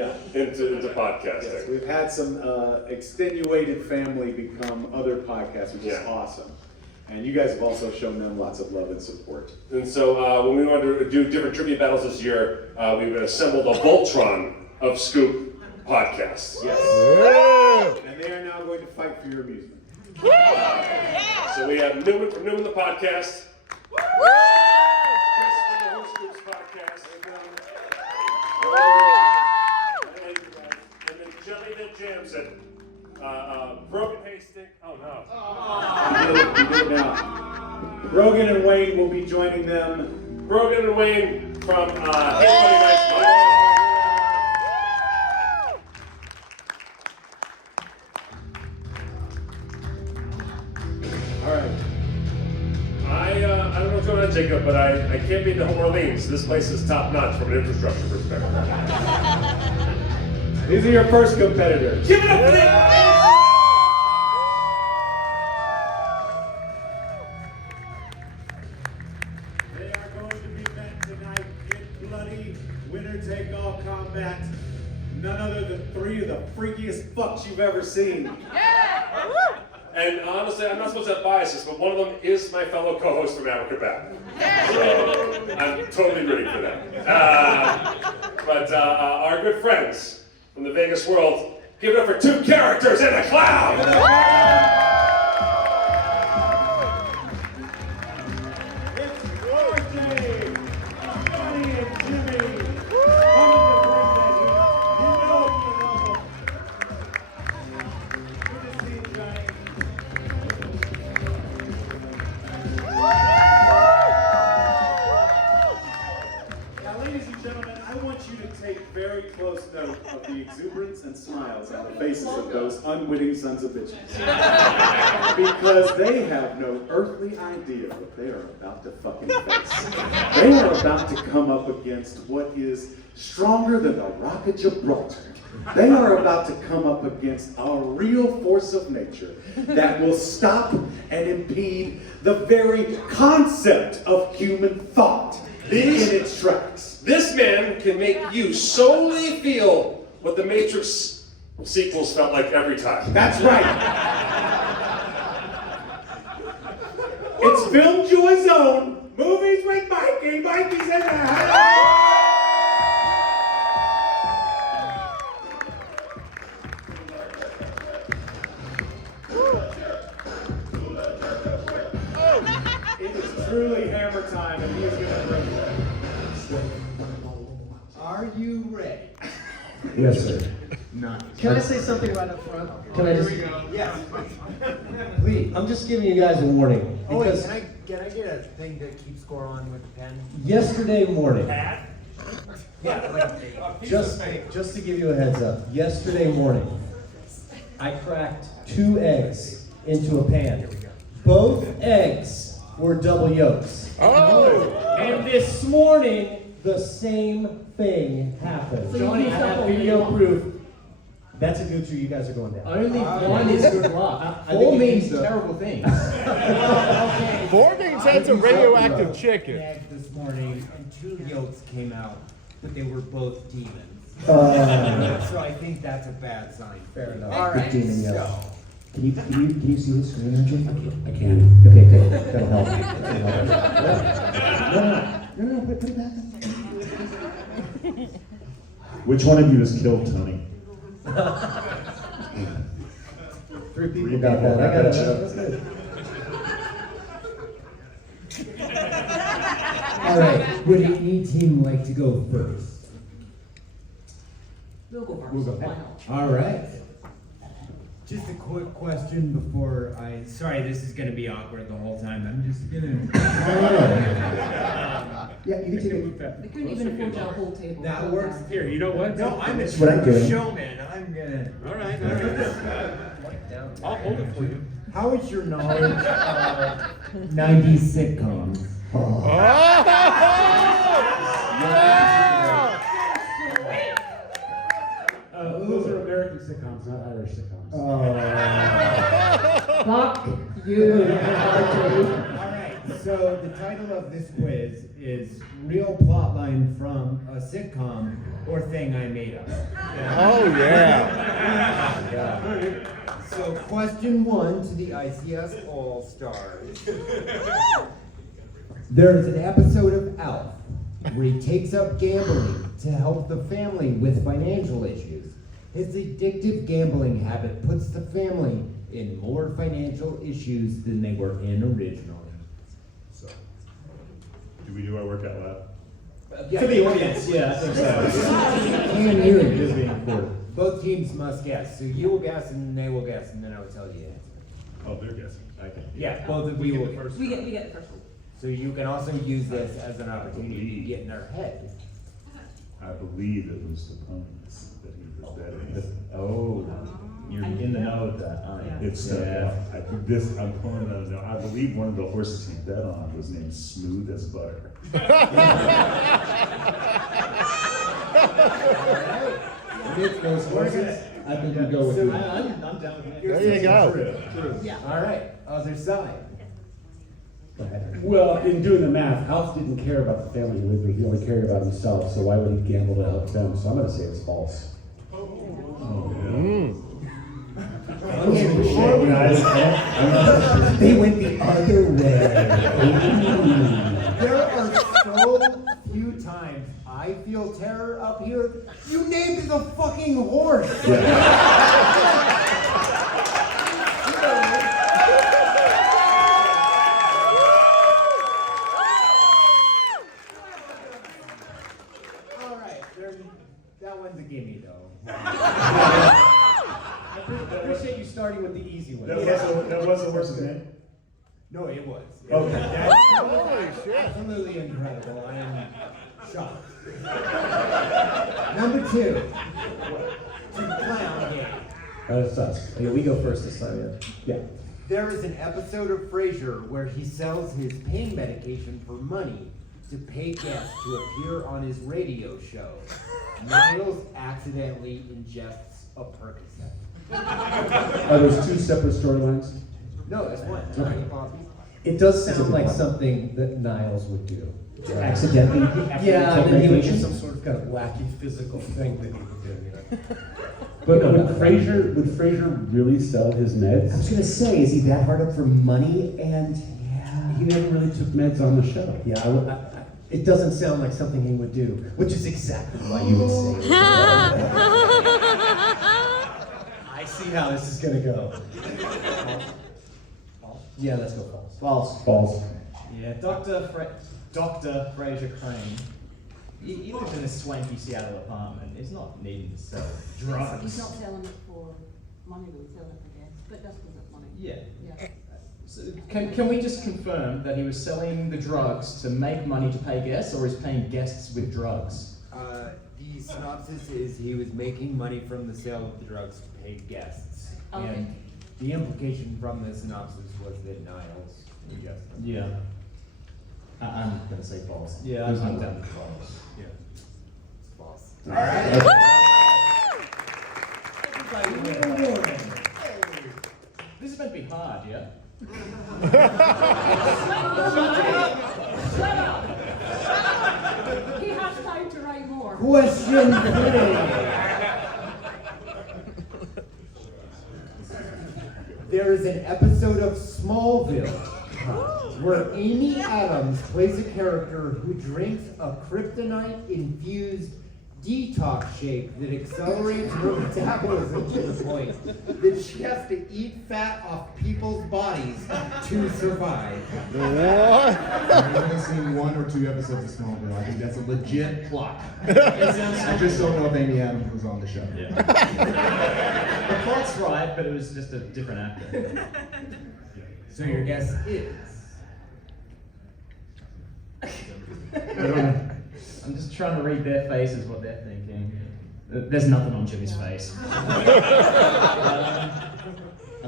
into podcasting. Yes, we've had some extenuated family become other podcasts, which is awesome. And you guys have also shown them lots of love and support. And so when we wanted to do different trivia battles this year, we've assembled a Voltron of Scoop podcasts. Yes. And they are now going to fight for your amusement. So we have Newman from Newman the Podcast. Chris from the Whoscoops podcast. And then Jelly that jams it. Brogan Hastings. Oh no. You did it now. Brogan and Wayne will be joining them. Brogan and Wayne from Hey Buddy Nice Buddy. All right. I don't know what's going on, Jacob, but I can't beat the New Orleans. This place is top notch from an infrastructure perspective. These are your first competitors. Give it up for them! They are going to be met tonight in bloody winner-take-all combat. None other than three of the freakiest fucks you've ever seen. And honestly, I'm not supposed to have biases, but one of them is my fellow co-host from Africa Back. So I'm totally rooting for them. But our good friends from the Vegas world, give it up for two characters in a cloud! It's RJ, Johnny, and Jimmy. Very close note of the exuberance and smiles on the faces of those unwitting sons of bitches. Because they have no earthly idea what they are about to fucking face. They are about to come up against what is stronger than the Rock of Gibraltar. They are about to come up against a real force of nature that will stop and impede the very concept of human thought in its tracks. This man can make you solely feel what the Matrix sequels felt like every time. That's right. It's Film Joy Zone, movies with Mikey. Mikey's in the house. It is truly hammer time, and he is going to bring it. Are you ready? Yes, sir. Nice. Can I say something right up front? Can I just? Yes. Please. I'm just giving you guys a warning. Oh wait, Because can I get a thing to keep score on with the pen? yesterday morning, Yeah, like just to give you a heads up, yesterday morning, I cracked 2 eggs into a pan. Both eggs were double yolks. Oh! And this morning, the same thing happened. Johnny, I have video proof. That's a good 2. You guys are going down. Only one is good luck. Four means terrible things. okay. 4 means that's a radioactive chicken. Egg this morning, and 2 yolks came out, but they were both demons. So I think that's a bad sign. Fair enough. All right. Demon So yolk. Can you see the screen, RJ? I can. Okay, good. That'll help. No, put it back. Which one of you has killed Tony? 3 people got that. I got it. All right, would any team like to go first? We'll go first. We'll go. Why not? All right. just a quick question before I. Sorry, this is gonna be awkward the whole time. I'm just gonna. Yeah, you can take it. They couldn't even afford a whole table. That works. Here, you know what? No, I'm a That's what I'm doing. showman. I'm gonna. All right. I'll hold it for you. How is your knowledge of 90s sitcoms? Those are American sitcoms, not Irish sitcoms. Fuck you, RJ. Alright, So the title of this quiz is Real Plotline from a Sitcom or Thing I Made Up. Oh, yeah. So question 1 to the ICS All-Stars. There's an episode of ALF where he takes up gambling to help the family with financial issues. His addictive gambling habit puts the family in more financial issues than they were in originally. So, do we do our workout lab? For the audience, yeah, I think so. Can hear it. Just being important. Both teams must guess. So you will guess and they will guess, and then I will tell you the answer. Oh, they're guessing. Okay. Yeah, both of you will first. We get the first one. So you can also use this as an opportunity to get in their head. I believe it was the ponies that he was betting. Oh, you're in the know with that, aren't you? It's I'm pulling that out. I believe one of the horses he bet on was named Smooth as Butter. Nick knows horses. I think we go with So you. I'm down with it. There you go. True. Yeah. All right, other side. Well, in doing the math, Alf didn't care about the family he lived with. He only cared about himself. So why would he gamble to help them? So I'm going to say it's false. They went the other way. There are so few times I feel terror up here. You named the fucking horse. All right, that one's a gimme though. I appreciate you starting with the easy one. That was the horse's name? No, it was. Okay. Holy shit. Absolutely incredible. I am shocked. Number 2. To clown game. That's us. Yeah, we go first this time, Yeah. There is an episode of Frasier where he sells his pain medication for money to pay guests to appear on his radio show. Niles accidentally ingests a Percocet. Are those two separate storylines? No, that's one. Okay. It does sound like something that Niles would do. Accidentally. Yeah, and then he would do some sort of kind of wacky physical thing that he would do, you know. But would Frasier really sell his meds? I was gonna say, is he that hard up for money? And yeah, He never really took meds on the show. Yeah, it doesn't sound like something he would do, which is exactly why you would say it. I see how this is gonna go. Yeah, let's go false. false. False. Yeah, Dr. Fraser Crane. He lives in a swanky Seattle apartment. It's not needing to sell He's drugs. not selling it for money, though, he's selling it for gas, but it does cost money. Yeah. Yeah. So can we just confirm that he was selling the drugs to make money to pay guests, or is paying guests with drugs? The synopsis is he was making money from the sale of the drugs to pay guests. Okay. And the implication from the synopsis was that Niles ingested them. Yeah. I'm gonna say false. Yeah, There's I'm no down way. with false. Yeah. It's false. This is meant to be hard, yeah? He has time to write more. Question 3. There is an episode of Smallville where Amy Adams plays a character who drinks a kryptonite-infused detox shake that accelerates her metabolism to the point that she has to eat fat off people's bodies to survive. I've only seen 1 or 2 episodes of Smallville. I think that's a legit plot. I just don't know if Amy Adams was on the show. The plot's right, but it was just a different actor. So your guess is? I'm just trying to read their faces, what they're thinking. There's nothing on Jimmy's face. I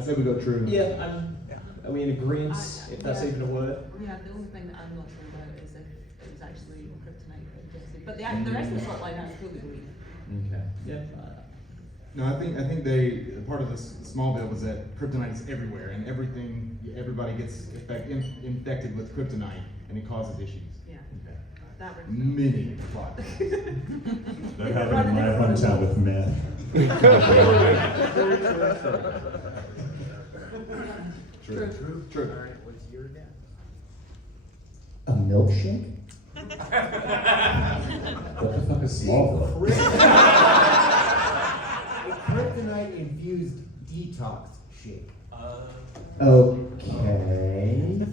say we go true. Yeah, are we in agreement, if that's even a word? Yeah, the only thing that I'm not sure about is if it was actually kryptonite ingested. But the rest of the plotline I fully believe. Okay. Yeah. No, I think they part of this Smallville was that kryptonite is everywhere, and everybody gets infected with kryptonite, and it causes issues. Yeah. Many plot. That happened in my hometown with meth. True. All right, what's your guess? A milkshake? What the fuck is Smallville? A kryptonite infused detox shake. Okay.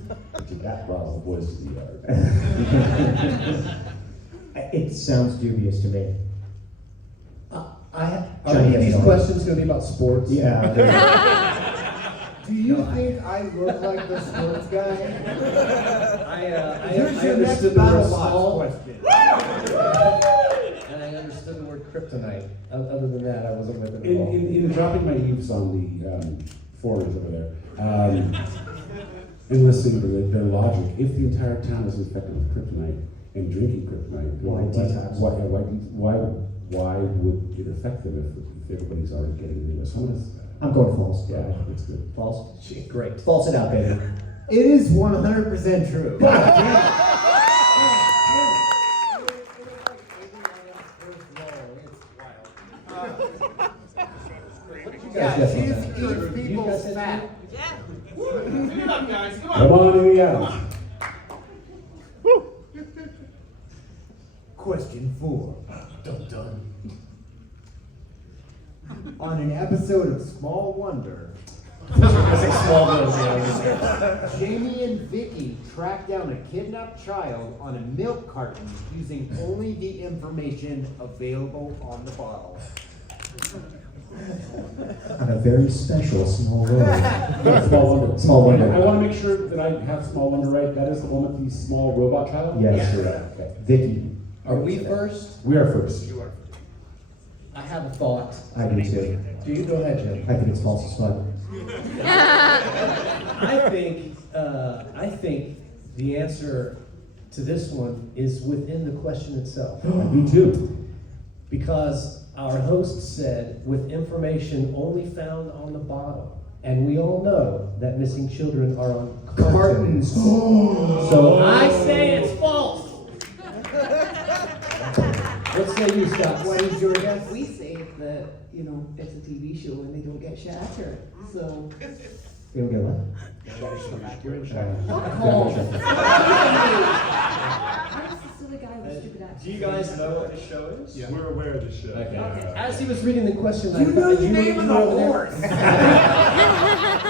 Dude, that brought the boys to the yard. It sounds dubious to me. Are Johnny has these no questions going to be about sports? Yeah. Do you think I look like the sports guy? I Here's your next understood the word battle small, question. and I understood the word kryptonite. Other than that, I wasn't with it at In, all. in dropping my eaves on the foreigners over there, and listening to their logic, if the entire town is infected with kryptonite and drinking kryptonite, Why detox? Why would it affect them if everybody's already getting it? I'm going false. Yeah, it's good. False? Great. False it out, baby. It is 100% true. Yeah, she eats people's fat. Come on in the alley. Question 4. On an episode of Small Wonder, Jamie and Vicky track down a kidnapped child on a milk carton using only the information available on the bottle. On a very special small road. Small Wonder. Small Wonder. I want to make sure that I have Small Wonder right. That is the one with the small robot child? Yes. Sure. Okay. Vicky. Are we first? We are first. I have a thought. I do too. Do you go ahead, Jim? I think it's false as fuck. I think the answer to this one is within the question itself. Me too. Because our host said, with information only found on the bottle. And we all know that missing children are on cartons. So I say it's false. What say you, Scott? What is your guess? We say that, it's a TV show and they don't get shattered. So. You don't get what? Where's the silly guy with stupid accent? Do you guys know what this show is? Yeah, we're aware of this show. Okay. As he was reading the question, I You know thought the name of the horse!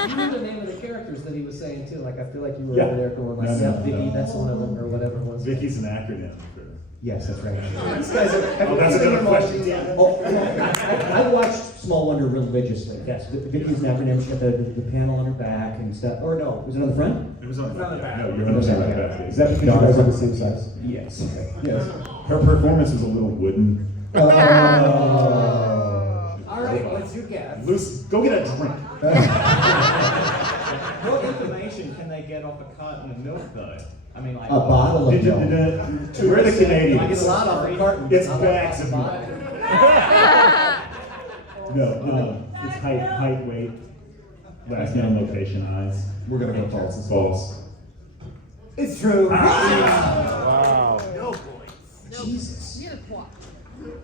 You knew the name of the characters that he was saying too. Like I feel like you were Yeah. over there going like, No, yeah, no, Vicky, no. that's one of them, or whatever it was. Vicky's an acronym for. Yes, that's right. These guys are. Oh, that's another question. Damn it. Oh, I watched Small Wonder religiously. Yes, Vicky's an acronym. She had the panel on her back and stuff. Or no, was it on the front? It was on the Front back. and No, back. you're 100% right. Is that because you guys are the same size? Yes. Yes. Her performance was a little wooden. All right, what's your guess? Lucy, go get a drink. What information can they get off a carton of milk, though? I mean, like A bottle of milk. We're the I get Canadians. a lot off the carton. It's not bags off of the milk. bottle. No, it's height, weight, last name, location, eyes. We're gonna go false. It's False. It's true. Wow. No points. Jesus.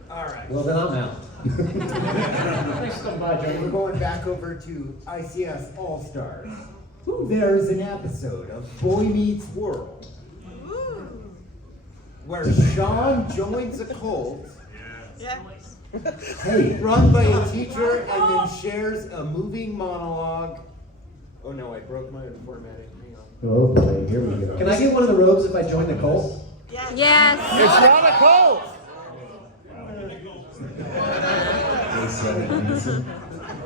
All right. Well, then I'm out. Thanks for coming by, We're Johnny. going back over to ICS All-Stars. There's an episode of Boy Meets World where Sean joins a cult run by a teacher and then shares a moving monologue. Oh no, I broke my formatting. Hang on. Oh boy, here we go. Can I get one of the robes if I join the cult? Yes. It's not a cult!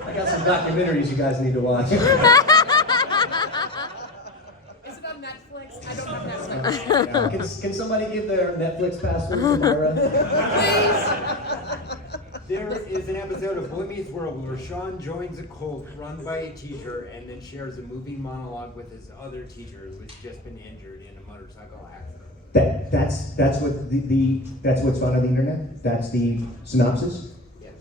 I got some documentaries you guys need to watch. Is it on Netflix? I don't have Netflix. Can somebody give their Netflix password to Myra? There is an episode of Boy Meets World where Sean joins a cult run by a teacher and then shares a moving monologue with his other teacher who has just been injured in a motorcycle accident. That's what that's what's found on the internet. That's the synopsis. Yes.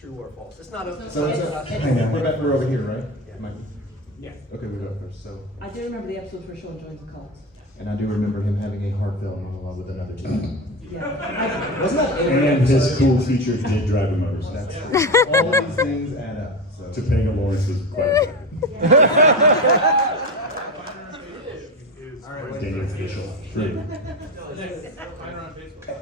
true or false. It's not a. So we're over here, right? Mikey? Yeah. Okay, we go first. So, I do remember the episodes where Sean joins the cult. and I do remember him having a heartfelt monologue with another teacher. Yeah. Wasn't that And his school teacher did drive a motorcycle. All these things add up. So. Topanga Lawrence was quite excited. All right, Daniel official.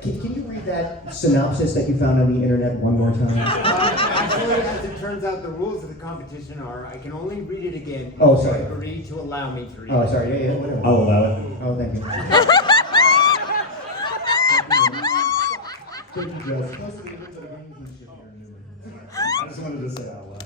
Can you read that synopsis that you found on the internet one more time? Actually, as it turns out, the rules of the competition are I can only read it again. Oh, if you sorry. agree to allow me to read Oh, it. sorry. Yeah, whatever. I'll allow it. Oh, thank you. Thank you, Jeff. I just wanted to say it out loud.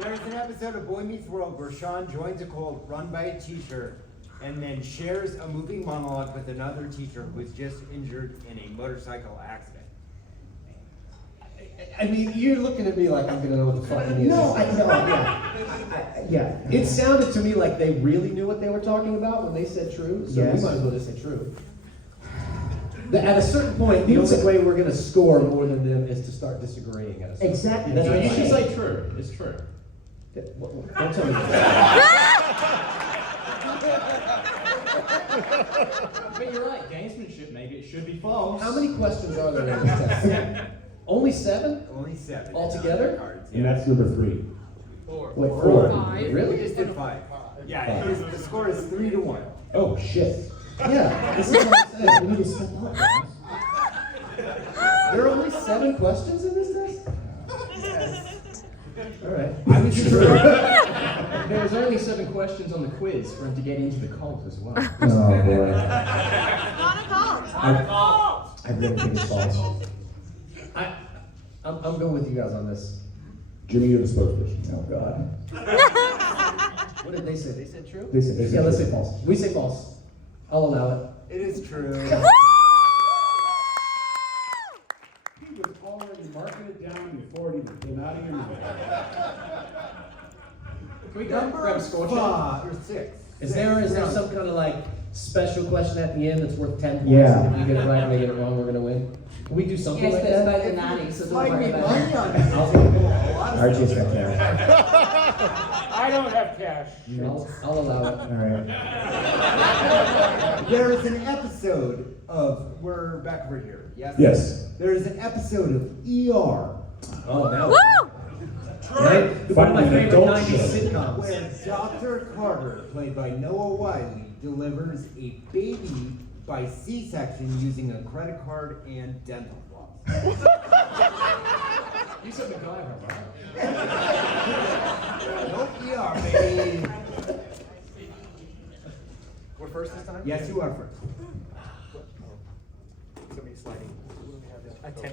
There's an episode of Boy Meets World where Sean joins a cult run by a teacher and then shares a moving monologue with another teacher who was just injured in a motorcycle accident. I mean, you're looking at me like I'm gonna know what the fuck it is. No, I know. Yeah. It sounded to me like they really knew what they were talking about when they said true, so Yes. we might as well just say true. At a certain point, the only way we're gonna score more than them is to start disagreeing at a certain Exactly. point. No, you should That's say true. It's true. Don't tell me that. But you're right, gamesmanship, maybe it should be false. How many questions are there in this test? Only 7? Only 7. Altogether? Cards, And that's number 3. 4. Wait, 4. Five. We Really? just did 5. Yeah, the score is 3-1. Oh, shit. Yeah, this is what I'm saying. We need to step up, guys. There are only 7 questions in this test? All right. I was sure. There was only 7 questions on the quiz for him to get into the cult as well. Oh, boy. Not a cult. I really think it's false. I'm going with you guys on this. Jimmy, you're the spokesperson. Oh, God. What did they say? They said true? They said Yeah, let's true. say false. We say false. I'll allow it. It is true. He was already marking it down before it even came out of your mouth. Can we grab a score check? 5 or 6. Is there some kind of like special question at the end that's worth 10 points? Yeah. And if you get it right and they get it wrong, we're gonna win. Can we do something Yes, like but it's that? about the nanny, so don't Like worry me about money it. on this. Archie's got cash. I don't have cash. I'll allow it. All right. There is an episode of, we're back over here, yes? Yes. There is an episode of ER Oh, now. Woo! Right? One of my Finally, an favorite adult 90s show. sitcoms. where Dr. Carter, played by Noah Wiley, delivers a baby by C-section using a credit card and dental floss. You said MacGyver, right? Nope, ER, baby. We're first this time? Yes, you are first. Somebody sliding. A 10.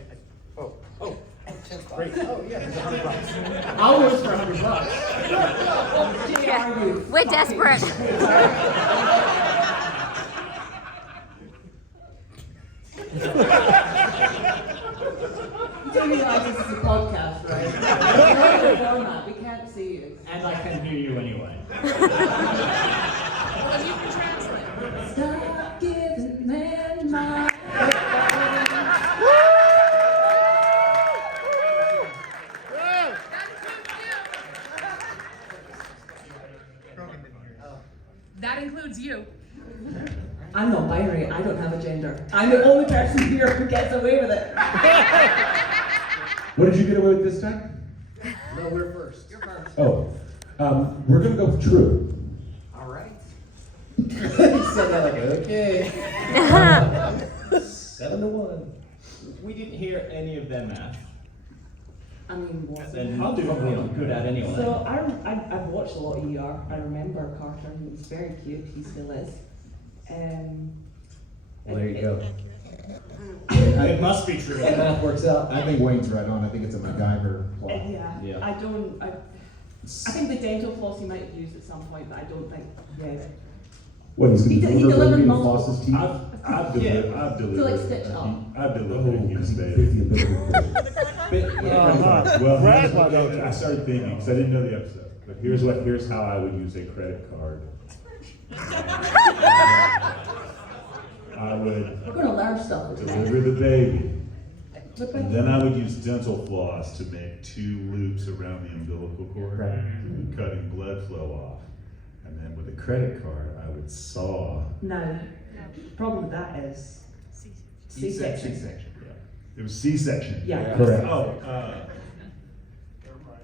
Oh. Great. Oh, yeah, there's $100. I'll lose for $100. Yeah. We're desperate. You do realize this is a podcast, right? It's not a format. We can't see you. And I can hear you anyway. Well, you can translate. Stop giving men my That includes you. I'm not binary. I don't have a gender. I'm the only person here who gets away with it. What did you get away with this time? No, we're first. You're first. Oh, we're gonna go with true. All right. He said that like, okay. 7-1. We didn't hear any of their math. I mean, what? Then I'll do probably not good at anyway. So I've watched a lot of ER. I remember Carter. He was very cute. He still is. Well, there you go. It must be true. That math works out. I think Wayne's right on. I think it's a MacGyver plot. Yeah. I think the dental floss he might have used at some point, but I don't think. Yeah. What, he's He gonna delivered deliver baby and multiple- floss his teeth? I've delivered. To like stitch up. I've delivered a human baby. Well, I started thinking because I didn't know the episode. But here's how I would use a credit card. I would We're gonna learn stuff. deliver the baby, And then I would use dental floss to make 2 loops around the umbilical cord, cutting blood flow off. And then with a credit card, I would saw. No. The problem with that is C-section. It was C-section. Yeah. Correct.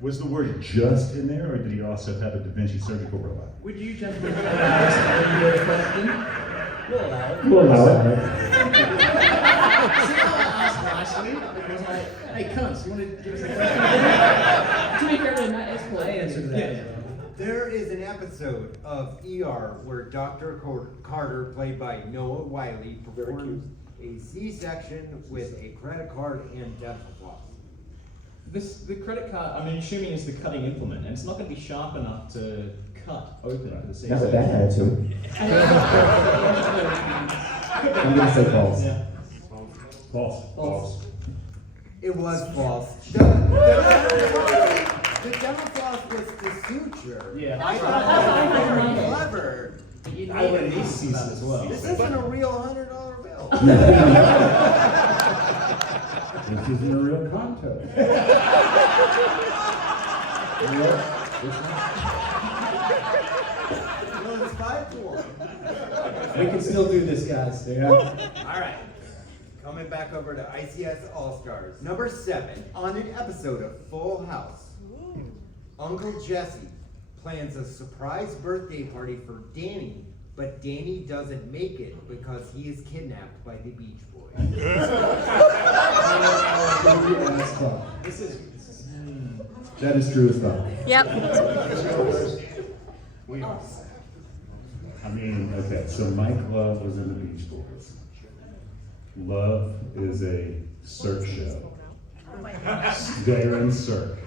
Was the word just in there, or did he also have a Da Vinci surgical robot? Would you gentlemen ask your question? We'll allow it. We'll allow it. Nicely, because hey, cunts, you want to give us a question? To be fair, that is cool. I answered that. Yeah. There is an episode of ER where Dr. Carter, played by Noah Wiley, performs a C-section with a credit card and dental floss. The credit card, I'm assuming, is the cutting implement, and it's not going to be sharp enough to cut open for the C-section. That's a bad attitude. I'm gonna say false. Yeah. False. It was false. The dental floss was the suture. Yeah. I thought that was very clever. I would have needed that as well. This isn't a real $100 bill. This isn't a real contest. Well, it's 5-1. We can still do this, guys. Yeah. All right. Coming back over to ICS All-Stars. Number 7, on an episode of Full House, Uncle Jesse plans a surprise birthday party for Danny, but Danny doesn't make it because he is kidnapped by the Beach Boys. That is true as well. Yep. I mean, okay, so Mike Love was in the Beach Boys. Love is a Cirque show. They're in Cirque.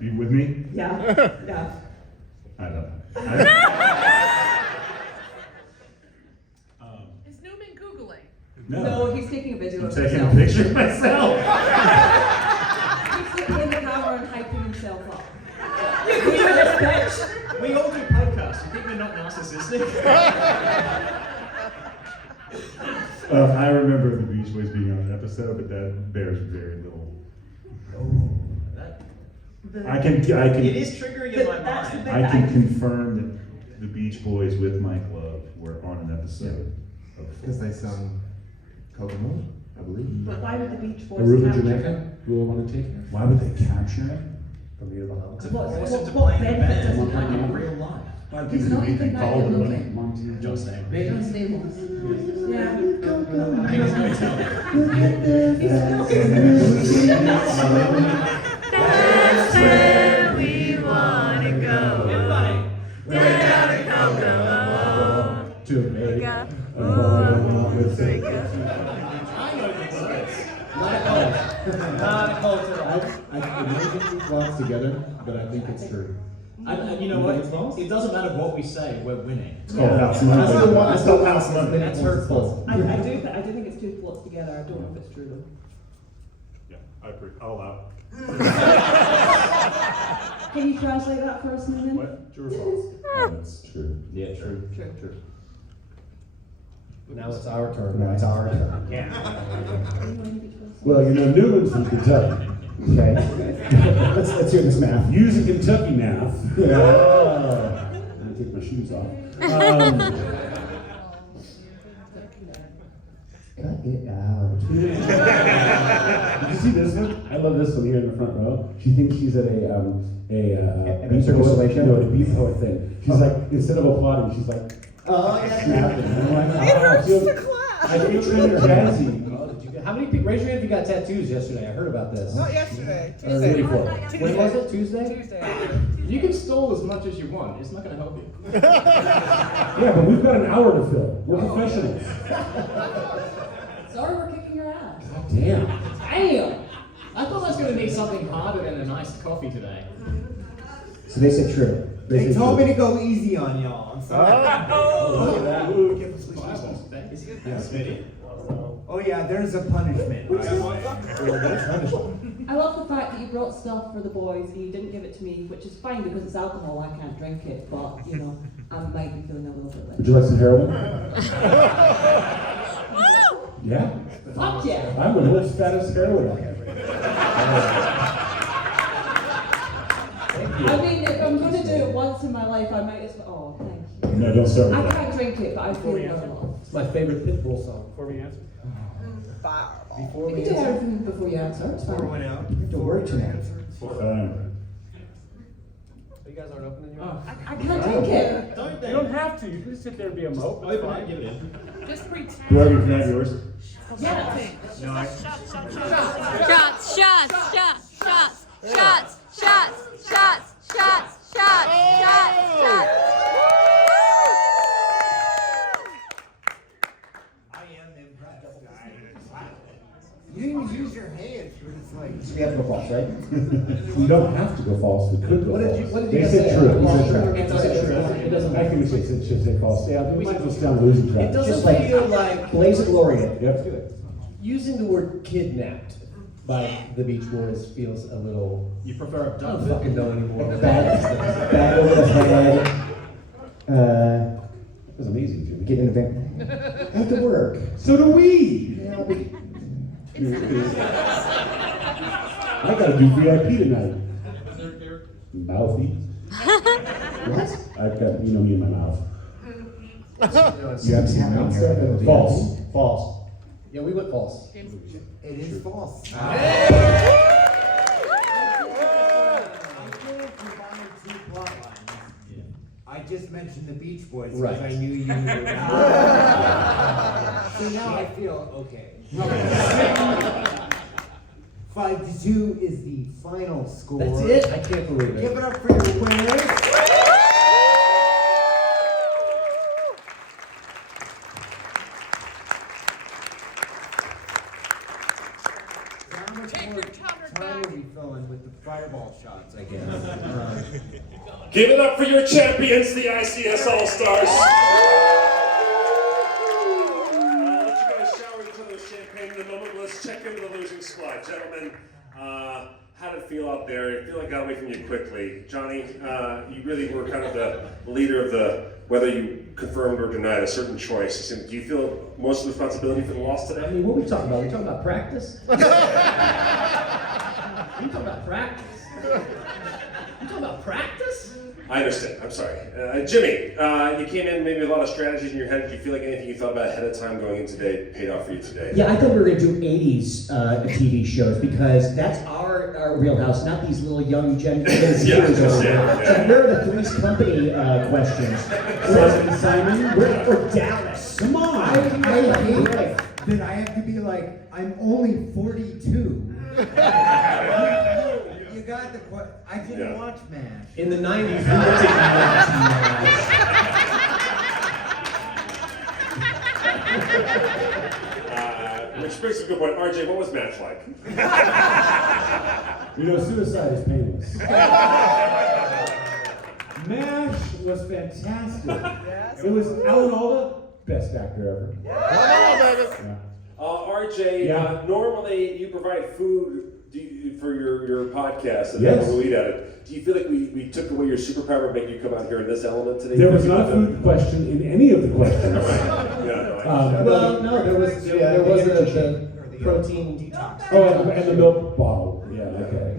You with me? Yeah. Yeah. I don't know. Is Newman Googling? No, he's taking a video I'm of taking himself. a picture of myself. He's looking in the camera and hyping himself up. Look at this bitch. We all do podcasts. You think we're not narcissistic? I remember the Beach Boys being on an episode, but that bears very little. I can. It is triggering in my mind. I can confirm that the Beach Boys with Mike Love were on an episode of. Because they sung Kokomo, I believe. But why would the Beach Boys Aruba, capture Jamaica? him? Who will want to take it? Why would they capture him? From the Bahamas. To force him to What play in a benefit band does it like in have? real life. Why He's not we even can that call good them looking. Monty John Stamos. John Stamos. Yeah. I think it's no telling. That's where we wanna go. Down to Jamaica. Cocoa. I imagine we blocks together, but I think it's true. You know what? It doesn't matter what we say, we're winning. It's called House Monday. That's called House Monday. That's hurtful. I do think it's 2 floats together. I don't know if it's true though. Yeah, I agree. I'll allow it. Can you translate that for us, Newman? What? True or false? That's true. Yeah, true. True. Now it's our turn. Now it's our turn. Well, you know, Newman's from Kentucky. Okay. Let's hear this math. Using Kentucky math. Yeah. I'm gonna take my shoes off. Cut it out. Did you see this one? I love this one here in the front row. She thinks she's at a beat circulation? No, a beat poet thing. She's like, instead of applauding, she's like, Oh, yeah. snapping. I'm like, I feel kind of jazzy. How many people, raise your hand if you got tattoos yesterday? I heard about this. Not yesterday. Or the day before. When was it? Tuesday? Tuesday. You can stall as much as you want. It's not going to help you. Yeah, but we've got an hour to fill. We're professionals. Sorry, we're kicking your ass. God damn. Damn! I thought I was going to need something harder than a nice coffee today. So they said true. They told me to go easy on y'all. I'm sorry. Look at that. Oh yeah, there's a punishment. I love the fact that you brought stuff for the boys and you didn't give it to me, which is fine because it's alcohol. I can't drink it, but you know, I might be feeling a little bit Would late. you like some heroin? Yeah? Fuck yeah. I'm the most fattest heroin I have. I mean, if I'm going to do it once in my life, I might as well. Oh, thank you. No, don't start with I that. can't drink it, but I feel well. It's my favorite Pitbull song. Before we answer. Before You we can do answer, everything before you answer. It's fine. you have to work tonight. You guys aren't opening your I can't drink it. You don't have to. You can just sit there and be a mope. It's fine. Give it in. Just pretend. Brogan, can I have yours? Yeah. Shots. You didn't even use your hands. You were just like. So we have to go false, right? We don't have to go false. We could go What false. did you They guys said say? true. He False, said true. true. It doesn't matter. It doesn't I think we should say false. Yeah, we might as well stay on losing track. It doesn't Just like feel like Blaze of Gloria. Yep. using the word kidnapped by the Beach Boys feels a little. You prefer I don't fucking know anymore. Back over the head. That was amazing, Jimmy. Get in the van. Have to work. So do we. Yeah, I'll be. I gotta do VIP tonight. Mouthy. What? I've got me in my mouth. You have some mouth stuff? False. False. Yeah, we went false. It is false. I didn't combine two plot lines. I just mentioned the Beach Boys because Right. I knew you were not. So now I feel okay. 5-2 is the final score. That's it? I can't believe it. Give it up for your winners. Take your counter Time back. will be filling with the fireball shots, I guess. Give it up for your champions, the ICS All-Stars. I'll let you guys shower each other's champagne in a moment. Let's check into the losing squad. Gentlemen, how did it feel out there? I feel like I got away from you quickly. Johnny, you really were kind of the leader of whether you confirmed or denied a certain choice. Do you feel most of the responsibility for the loss I today? mean, what are we talking about? Are we talking about practice? Are you talking about practice? You talking about practice? I understand. I'm sorry. Jimmy, you came in maybe a lot of strategies in your head. Do you feel like anything you thought about ahead of time going in today paid off for you today? Yeah, I thought we were going to do 80s TV shows because that's our wheelhouse, not these little young Gen Zers over there. So where are the Three's Company questions? Simon, we're Dallas. Come on. I hate that I have to be like, I'm only 42. You got the question. I didn't watch MASH. In the 90s, we went to Which brings a good point. RJ, what was match like? Suicide is painless. MASH was fantastic. It was Alan Alda, best actor ever. RJ, normally you provide food for your podcast and Yes. we'll eat at it. Do you feel like we took away your superpower and make you come out here in this element today? There was not a food question in any of the questions. well, no, there was the protein detox. Oh, and the milk bottle. Yeah, okay.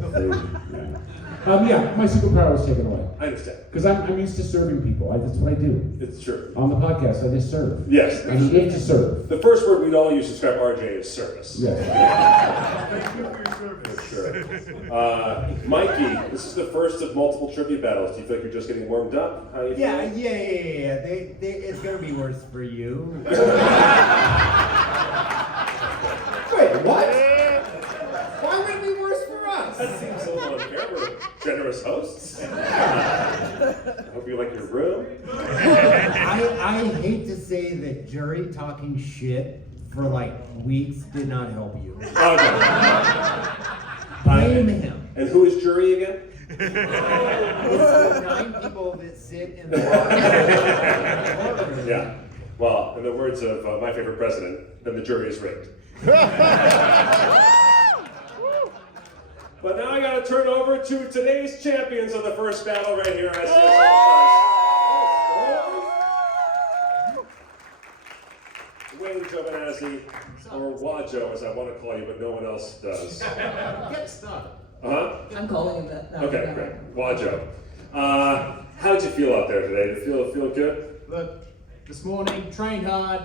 My superpower was taken away. I understand. Because I'm used to serving people. That's what I do. It's true. On the podcast, I just serve. Yes. I live to serve. The first word we'd all use to describe RJ is service. Yes. For sure. Mikey, this is the first of multiple trivia battles. Do you feel like you're just getting warmed up? How do you feel? Yeah. It's gonna be worse for you. Wait, what? Why would it be worse for us? That seems a little unfair. We're generous hosts. I hope you like your room. I hate to say that jury talking shit for like weeks did not help you. Blame him. And who is jury again? It's the 9 people that sit in the courtroom. Yeah. Well, in the words of my favorite president, then the jury is rigged. But now I gotta turn over to today's champions of the first battle right here. I see Wayne Giovanazzi, or Wajo, as I want to call you, but no one else does. Get started. I'm calling him that. Okay, great. Wajo. How did you feel out there today? Did you feel good? Look, this morning, trained hard,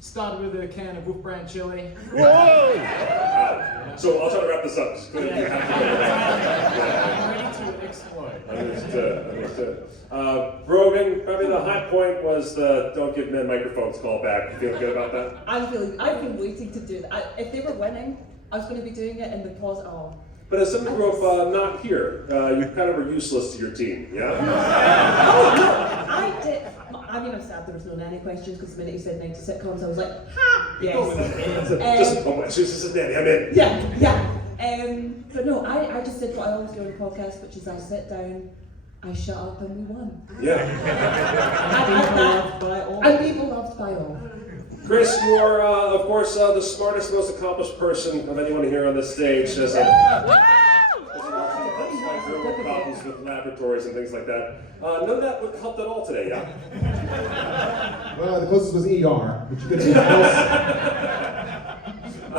started with a can of Wolf Brand chili. So I'll try to wrap this up. Just couldn't you have to I'm ready to explode. Understood. Brogan, probably the high point was the don't give men microphones call back. You feel good about that? I've been waiting to do that. If they were winning, I was going to be doing it in the pause. Oh. But as somebody who grew up not here, you kind of were useless to your team, yeah? Oh, no, I did. I mean, I'm sad there was no nanny questions because the minute you said 90 sitcoms, I was like, ha! Yes. This is nanny, I'm in. Yeah. But no, I just did what I always do on the podcast, which is I sit down, I shut up, and we won. Yeah. And people loved by all. Chris, you are, of course, the smartest, most accomplished person of anyone here on this stage. As problems with laboratories and things like that. None of that helped at all today, yeah? Well, the closest was ER, but you could do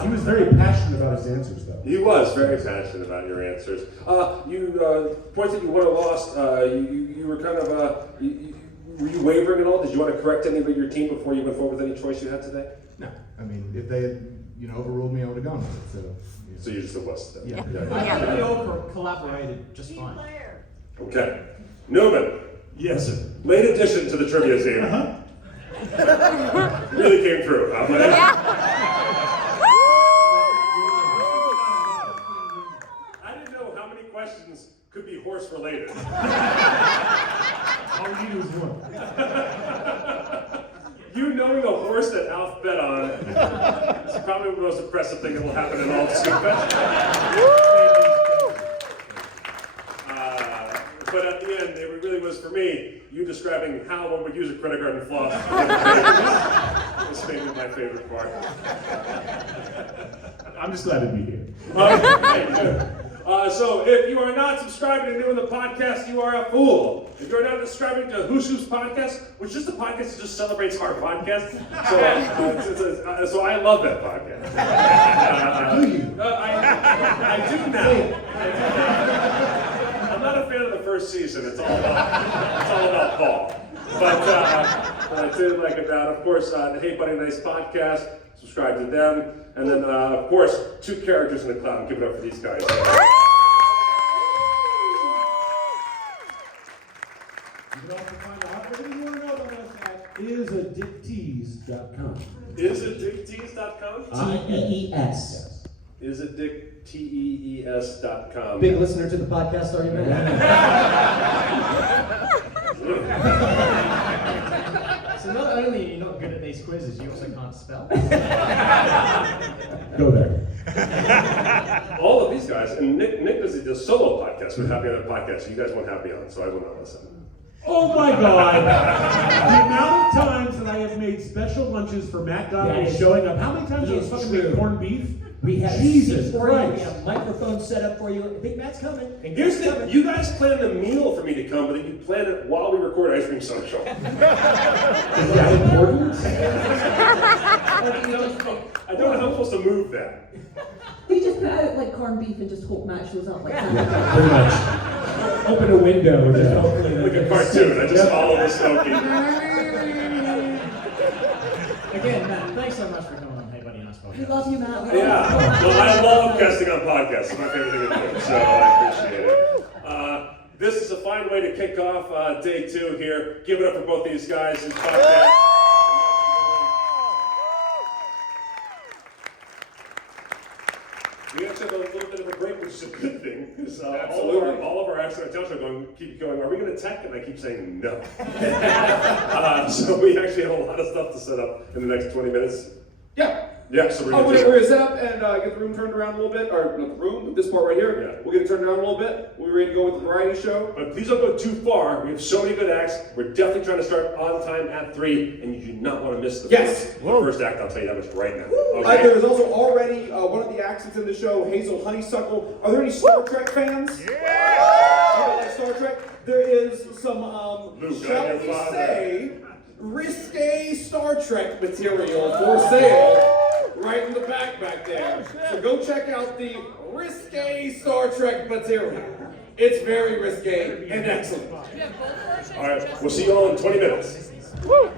He was very passionate about his answers, though. He was very passionate about your answers. You pointed you won or lost. You were kind of, were you wavering at all? Did you want to correct any of your team before you went forward with any choice you had today? No. I mean, if they had, overruled me, I would have gone with it. So, So you're just a wuss then? Yeah. I think we all collaborated just fine. Okay. Newman. Yes, sir. Late addition to the trivia team. Really came through. I didn't know how many questions could be horse related. All you need is one. You knowing the horse that Alf bet on is probably the most impressive thing that will happen in all of Scoopfest. But at the end, it really was for me, you describing how one would use a credit card and floss. Was maybe my favorite part. I'm just glad to be here. So if you are not subscribing to Newman the Podcast, you are a fool. If you're not subscribing to Whoscoops Podcast, which is just a podcast that just celebrates our podcast, so I love that podcast. Do you? I do now. I'm not a fan of the first season. It's all about Paul. But I did like it. Of course, the Hey Buddy Nice Podcast. Subscribe to them. And then, of course, 2 characters in the cloud. Give it up for these guys. You can also find out everything you want to know about us at isadicktease.com. Isitdicktease.com? TEES. Isitdicktees.com. Big listener to the podcast, are you, man? So not only are you not good at these quizzes, you also can't spell. Go there. All of these guys, and Nick does the solo podcast with Happy on the Podcast, so you guys won't have me on, so I will not listen. Oh my God! The amount of times that I have made special lunches for Matt Donnelly showing up. How many times have I fucking made corned beef? We have Jesus a seat for you. We Christ. have a microphone set up for you. Big Matt's coming. Here's the thing, you guys planned a meal for me to come, but then you planned it while we record Ice Cream Social. Is that important? I don't know how I'm supposed to move that. You just put out like corned beef and just hope Matt shows up like that. Pretty much. Open a window and just hopefully Like a cartoon, I just follow the Smokey. Again, Matt, thanks so much for coming on Hey Buddy Nice Podcast. We love you, Matt. Yeah, well, I love guesting on podcasts. It's my favorite thing to do, so I appreciate it. This is a fine way to kick off day 2 here. Give it up for both these guys in podcast. We actually have a little bit of a break, which is a good thing, because all of our accidental keep going, are we going to tech? And I keep saying no. So we actually have a lot of stuff to set up in the next 20 minutes. Yeah. Yeah, so we're We're going to set up and get the room turned around a little bit, or not the room, but this part right here. Yeah. We'll get it turned around a little bit. We're ready to go with the variety show. But please don't go too far. We have so many good acts. We're definitely trying to start on time at 3, and you do not want to miss the first act. I'll tell you that much right now. Okay? There's also already one of the acts that's in the show, Hazel Honeysuckle. Are there any Star Trek fans? Yeah! Like Star Trek? There is some, shall we say, risque Star Trek material for sale right in the back there. So go check out the risque Star Trek material. It's very risque and excellent. All right, we'll see you all in 20 minutes. Woo!